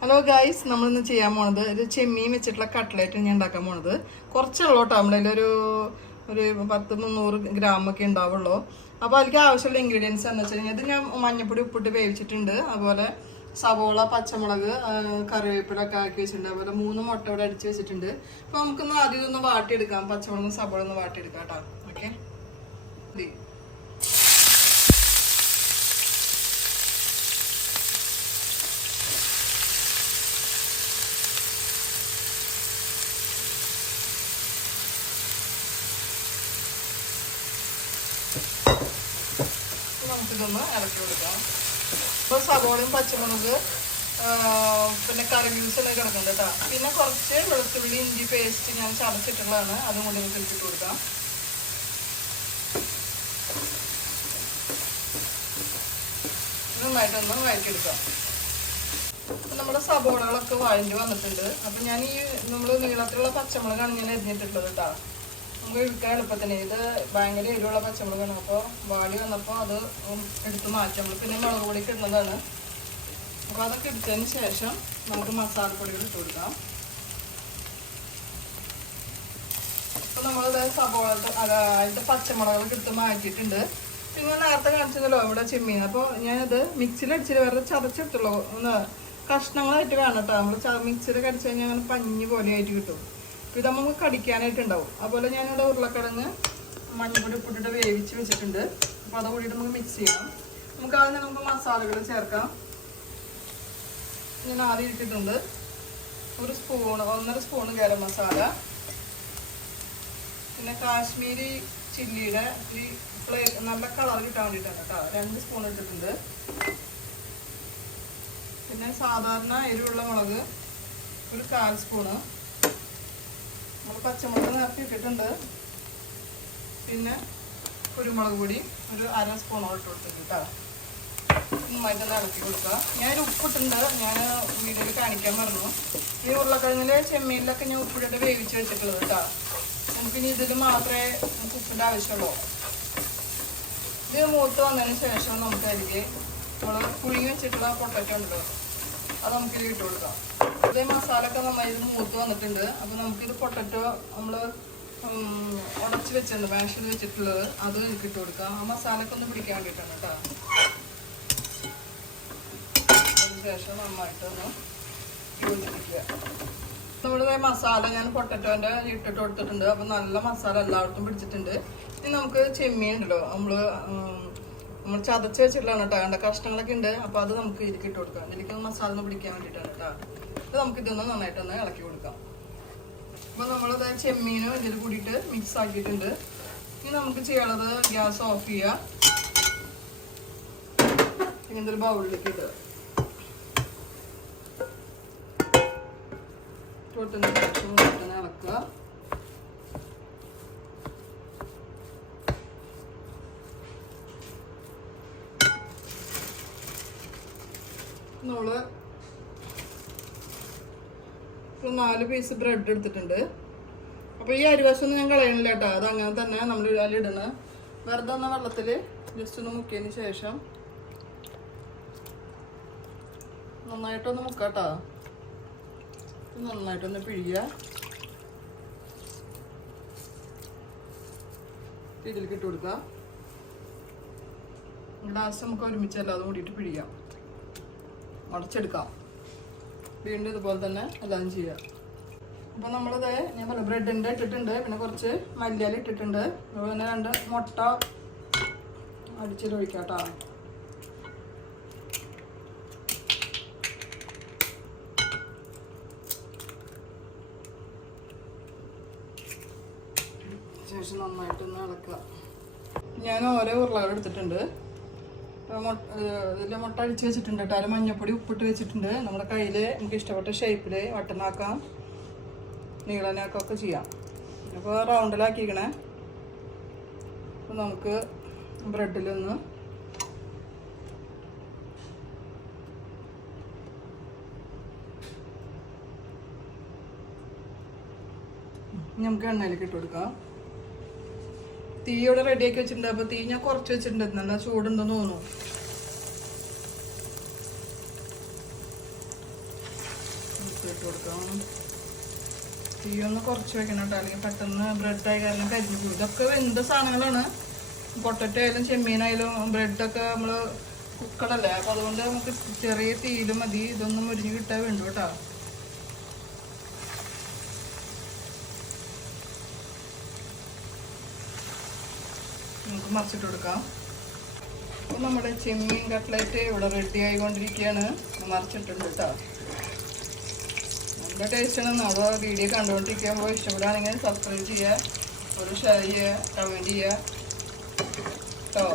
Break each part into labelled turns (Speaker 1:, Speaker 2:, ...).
Speaker 1: Hello guys നമ്മളിന്ന് ചെയ്യാൻ പോണത് ഒരു ചെമ്മീൻ വെച്ചിട്ടുള്ള കട്ട്ലേറ്റ് ഞാൻ ഉണ്ടാക്കാൻ പോണത്. കുറച്ചുള്ളൂ കേട്ടോ നമ്മുടെ ഒരു ഒരു പത്ത് മുന്നൂറ് ഗ്രാം ഒക്കെ ഉണ്ടാവുള്ളൂ. അപ്പോൾ അതിലേക്ക് ആവശ്യമുള്ള ഇൻഗ്രീഡിയൻസ് എന്ന് വെച്ച് കഴിഞ്ഞാൽ ഇത് ഞാൻ മഞ്ഞപ്പൊടി ഉപ്പിട്ട് വേവിച്ചിട്ടുണ്ട്. അതുപോലെ സവോള പച്ചമുളക് കറിവേപ്പിലൊക്കെ ആക്കി വെച്ചിട്ടുണ്ട്. അതുപോലെ മൂന്ന് മുട്ട ഇവിടെ അടിച്ച് വെച്ചിട്ടുണ്ട്. അപ്പോൾ നമുക്കൊന്ന് ആദ്യം ഇതൊന്ന് വാട്ടിയെടുക്കാം. പച്ചമുളകും സവോള ഒന്ന് വാട്ടിയെടുക്കാം കേട്ടോ. ഓക്കെ നമുക്കിതൊന്ന് ഇളക്കി കൊടുക്കാം. ഇപ്പോൾ സവോളയും പച്ചമുളക് പിന്നെ കറി ജ്യൂസ് എല്ലാം കിടക്കുന്നുണ്ട് കേട്ടോ. പിന്നെ കുറച്ച് വെളുത്തുള്ളി ഇഞ്ചി പേസ്റ്റ് ഞാൻ ചതച്ചിട്ടുള്ളതാണ്. അതും കൂടി നമുക്ക് ഇട്ടിട്ട് കൊടുക്കാം. നന്നായിട്ടൊന്ന് വഴറ്റിയെടുക്കാം. നമ്മുടെ സബോളകളൊക്കെ വഴഞ്ഞു വന്നിട്ടുണ്ട്. അപ്പം ഞാൻ ഈ നമ്മൾ നീളത്തിലുള്ള പച്ചമുളകാണ് ഞാൻ എരിഞ്ഞിട്ടുള്ളത് കേട്ടോ. നമുക്ക് എടുക്കാൻ എളുപ്പത്തിന് ഇത് ഭയങ്കര എരിവുള്ള പച്ചമുളകാണ്. അപ്പോൾ വാടി വന്നപ്പോൾ അത് എടുത്ത് മാറ്റാം. നമ്മൾ പിന്നെ മുളക് പൊടിക്ക് ഇടുന്നതാണ്. അപ്പോൾ അതൊക്കെ എടുത്തതിന് ശേഷം നമുക്ക് മസാലപ്പൊടികൾ ഇട്ട് കൊടുക്കാം. അപ്പോൾ നമ്മളിത് സബോള അതായത് പച്ചമുളകൾ എടുത്ത് മാറ്റിയിട്ടുണ്ട്. പിന്നെ നേരത്തെ കാണിച്ചതല്ലോ ഇവിടെ ചെമ്മീൻ. അപ്പോൾ ഞാനത് മിക്സിയിൽ അടിച്ചിട്ട് വേറെ ചതച്ചെടുത്തുള്ളൂ ഒന്ന് കഷ്ണങ്ങളായിട്ട് വേണം കേട്ടോ നമ്മൾ മിക്സിയിൽ കടിച്ചു കഴിഞ്ഞാൽ അങ്ങനെ പഞ്ഞി പോലെ ആയിട്ട് കിട്ടും. ഇത് നമുക്ക് കടിക്കാനായിട്ടുണ്ടാവും. അതുപോലെ ഞാനിവിടെ ഉരുളക്കിഴങ്ങ് മഞ്ഞപ്പൊടി ഇട്ടിട്ട് വേവിച്ച് വെച്ചിട്ടുണ്ട്. അപ്പോൾ അത് കൂടിയിട്ട് നമുക്ക് മിക്സ് ചെയ്യാം. നമുക്ക് ആദ്യം നമുക്ക് മസാലകൾ ചേർക്കാം. ഞാൻ ആദ്യം ഇട്ടിട്ടുണ്ട് ഒരു സ്പൂൺ ഒന്നര സ്പൂൺ ഗരം മസാല. പിന്നെ കാശ്മീരി ചില്ലിയുടെ ഈ ഫ്ലേ നല്ല കളർ കിട്ടാൻ വേണ്ടിയിട്ടാണ് കേട്ടോ രണ്ട് സ്പൂൺ ഇട്ടിട്ടുണ്ട് പിന്നെ സാധാരണ എരിവുള്ള മുളക് ഒരു കാൽ സ്പൂണ് നമ്മൾ പച്ചമുളക് നേരത്തെ ഇട്ടിട്ടുണ്ട്. പിന്നെ കുരുമുളക് പൊടി ഒരു അര സ്പൂണോളം ഇട്ട് കൊടുത്തിട്ടുണ്ട് കേട്ടോ നന്നായിട്ട് ഇളക്കി കൊടുക്കുക. ഞാൻ ഉപ്പിട്ടുണ്ട് ഞാൻ വീഡിയോയിൽ കാണിക്കാൻ മറന്നു. ഈ ഉരുളക്കിഴങ്ങിലെ ചെമ്മീനിലൊക്കെ ഞാൻ ഉപ്പിട്ടിട്ട് വേവിച്ച് വെച്ചിട്ടുള്ളത് കേട്ടോ നമുക്കിനി ഇതിൽ മാത്രമേ നമുക്ക് ഉപ്പിന്റെ ആവശ്യമുള്ളൂ. ഇത് മൂത്ത് വന്നതിന് ശേഷം നമുക്ക് അതിലേക്ക് നമ്മൾ പുഴുങ്ങി വെച്ചിട്ടുള്ള പൊട്ടറ്റോ ഉണ്ടല്ലോ. അത് ഇതിൽ ഇട്ട് കൊടുക്കാം. ഇതേ മസാല ഒക്കെ നന്നായി ഇത് മൂത്ത് വന്നിട്ടുണ്ട്. അപ്പോൾ നമുക്കിത് പൊട്ടറ്റോ നമ്മൾ ഉടച്ച് വെച്ചിട്ടുണ്ട് മാഷിൽ വെച്ചിട്ടുള്ളത് അത് എനിക്ക് ഇട്ട് കൊടുക്കാം. ആ മസാല ഒക്കെ ഒന്ന് പിടിക്കാൻ വേണ്ടിയിട്ടാണ് കേട്ടോ. അതിന് ശേഷം നന്നായിട്ടൊന്ന് യോജിപ്പിക്കുക. നമ്മുടെ മസാല ഞാൻ പൊട്ടറ്റോന്റെ ഇട്ടിട്ട് കൊടുത്തിട്ടുണ്ട്. അപ്പം നല്ല മസാല എല്ലായിടത്തും പിടിച്ചിട്ടുണ്ട്. ഇനി നമുക്ക് ചെമ്മീൻ ഉണ്ടല്ലോ നമ്മൾ നമ്മൾ ചതച്ച് വെച്ചിട്ടുള്ളതാണ് കേട്ടോ. അതിന്റെ കഷ്ണങ്ങളൊക്കെ ഉണ്ട്. അപ്പോൾ അത് നമുക്ക് ഇതിലേക്ക് ഇട്ട് കൊടുക്കാം. ഇതിലേക്ക് മസാല ഒന്ന് പിടിക്കാൻ വേണ്ടിയിട്ടാണ് കേട്ടോ. അപ്പോൾ നമുക്ക് ഇതൊന്ന് നന്നായിട്ടൊന്ന് ഇളക്കി കൊടുക്കാം. അപ്പോൾ നമ്മളത് ചെമ്മീനും ഇതിൽ കൂടിയിട്ട് മിക്സ് ആക്കിയിട്ടുണ്ട്. ഇനി നമുക്ക് ചെയ്യാനുള്ളത് ഗ്യാസ് ഓഫ് ചെയ്യുക ഇങ്ങനത്തെ ഒരു ബൗളിലേക്ക് ഇടുക. ഇളക്കുക. നമ്മൾ നാല് പീസ് ബ്രെഡ് എടുത്തിട്ടുണ്ട്. അപ്പോൾ ഈ അരിവശമൊന്നും ഞാൻ കളയണില്ല കേട്ടോ. അത് അങ്ങനെ തന്നെ നമ്മൾ ഇടണ. വെറുതെ ഒന്ന് വെള്ളത്തിൽ ജസ്റ്റ് ഒന്ന് മുക്കിയതിന് ശേഷം നന്നായിട്ടൊന്ന് മുക്കാട്ടോ നന്നായിട്ടൊന്ന് പിഴിയുക. ഇതിലേക്ക് ഇട്ട് കൊടുക്കുക. ഗ്ലാസ് നമുക്ക് ഒരുമിച്ച് എല്ലാതും കൂടിയിട്ട് പിഴിയാം. ഉടച്ചെടുക്കാം വീണ്ടും ഇതുപോലെ തന്നെ എല്ലാം ചെയ്യാം അപ്പോൾ നമ്മളത് ഞാൻ പറഞ്ഞ ബ്രെഡിന്റെ ഇട്ടിട്ടുണ്ട് പിന്നെ കുറച്ച് മല്ലിയാൽ ഇട്ടിട്ടുണ്ട്. അതുപോലെ തന്നെ രണ്ട് മുട്ട അടിച്ചിട്ട് ഒഴിക്കാം കേട്ടോ. ശേഷം നന്നായിട്ടൊന്ന് ഇളക്കുക. ഞാൻ ഓരോ ഉരുളകൾ എടുത്തിട്ടുണ്ട്. ഇതിൽ മുട്ട അടിച്ച് വെച്ചിട്ടുണ്ട് കേട്ടോ. അതിൽ മഞ്ഞപ്പൊടി ഉപ്പിട്ട് വെച്ചിട്ടുണ്ട്. നമ്മുടെ കയ്യിൽ നമുക്ക് ഇഷ്ടപ്പെട്ട ഷേപ്പിൽ വട്ടനാക്കാം നീളനാക്കാം ഒക്കെ ചെയ്യാം. അപ്പോൾ റൗണ്ടിലാക്കിക്കണേ അപ്പോൾ നമുക്ക് ബ്രെഡിലൊന്ന് നമുക്ക് എണ്ണയിലേക്ക് ഇട്ട് കൊടുക്കാം. തീ ഇവിടെ റെഡിയാക്കി വെച്ചിട്ടുണ്ട്. അപ്പോൾ തീ ഞാൻ കുറച്ച് വെച്ചിട്ടുണ്ട്. നല്ല ചൂടുണ്ടെന്ന് തോന്നുന്നു. ഇട്ട് കൊടുക്കാം തീ ഒന്ന് കുറച്ച് വെക്കണം കേട്ടോ. അല്ലെങ്കിൽ പെട്ടെന്ന് ആയ കാരണം കരിഞ്ഞു പോകും ഇതൊക്കെ വെന്ത സാധനങ്ങളാണ്. പൊട്ടറ്റോ ആയാലും ചെമ്മീനായാലും ബ്രെഡൊക്കെ നമ്മൾ കുക്കറല്ലേ അപ്പോൾ അതുകൊണ്ട് നമുക്ക് ചെറിയ തീയിൽ മതി. ഇതൊന്നും മുരിഞ്ഞ് കിട്ടാൻ വേണ്ടു കേട്ടോ. നമുക്ക് മറിച്ചിട്ട് കൊടുക്കാം. അപ്പോൾ നമ്മുടെ ചെമ്മീൻ കട്ട്ലറ്റ് ഇവിടെ റെഡി ആയിക്കൊണ്ടിരിക്കുകയാണ്. മറിച്ചിട്ടുണ്ട് കേട്ടോ. നല്ല ടേസ്റ്റാണ് നമ്മുടെ വീഡിയോ കണ്ടുകൊണ്ടിരിക്കുമ്പോൾ ഇഷ്ടപ്പെടുകയാണെങ്കിൽ സബ്സ്ക്രൈബ് ചെയ്യുക. ഒരു ഷെയർ ചെയ്യുക. കമന്റ് ചെയ്യുക. കേട്ടോ.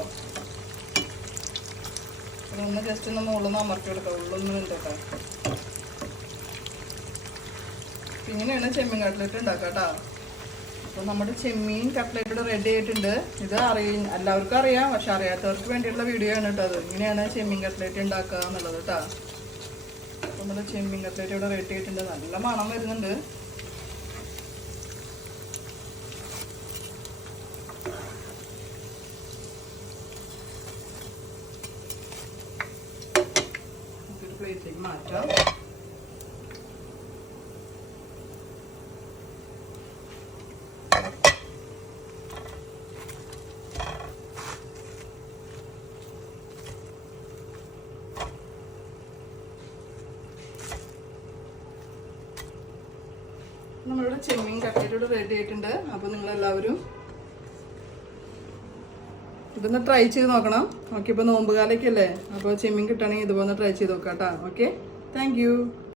Speaker 1: ഒന്ന് ജസ്റ്റ് ഒന്ന് മുകളിൽ നിന്ന് അമർത്തി കൊടുക്കാം. ഉള്ളൊന്നും ഉണ്ട് കേട്ടോ ഇങ്ങനെയാണ് ചെമ്മീൻ കട്ട്ലറ്റ് ഉണ്ടാക്കാം കേട്ടോ. അപ്പോൾ നമ്മുടെ ചെമ്മീൻ കട്ട്ലറ്റ് ഇവിടെ റെഡി ആയിട്ടുണ്ട്. ഇത് അറിയ എല്ലാവർക്കും അറിയാം പക്ഷെ അറിയാത്തവർക്ക് വേണ്ടിയിട്ടുള്ള വീഡിയോ ആണ് കേട്ടോ അത്. ഇങ്ങനെയാണ് ചെമ്മീൻ കട്ട്ലറ്റ് ഉണ്ടാക്കുക എന്നുള്ളത് കേട്ടോ. അപ്പോൾ നമ്മുടെ ചെമ്മീൻ കട്ട്ലറ്റ് ഇവിടെ റെഡി ആയിട്ടുണ്ട്. നല്ല മണം വരുന്നുണ്ട്. പ്ലേറ്റിലേക്ക് മാറ്റാം. നമ്മളുടെ ചെമ്മീൻ കട്ട്ലറ്റ് റെഡി ആയിട്ടുണ്ട്. അപ്പോൾ നിങ്ങളെല്ലാവരും ഇതൊന്ന് ട്രൈ ചെയ്ത് നോക്കണം. ഓക്കെ ഇപ്പോൾ നോമ്പ് കാലൊക്കെ അല്ലേ അപ്പോൾ ചെമ്മീൻ കിട്ടുകയാണെങ്കിൽ ഇതുപോലെ ട്രൈ ചെയ്ത് നോക്കാം കേട്ടോ ഓക്കെ താങ്ക്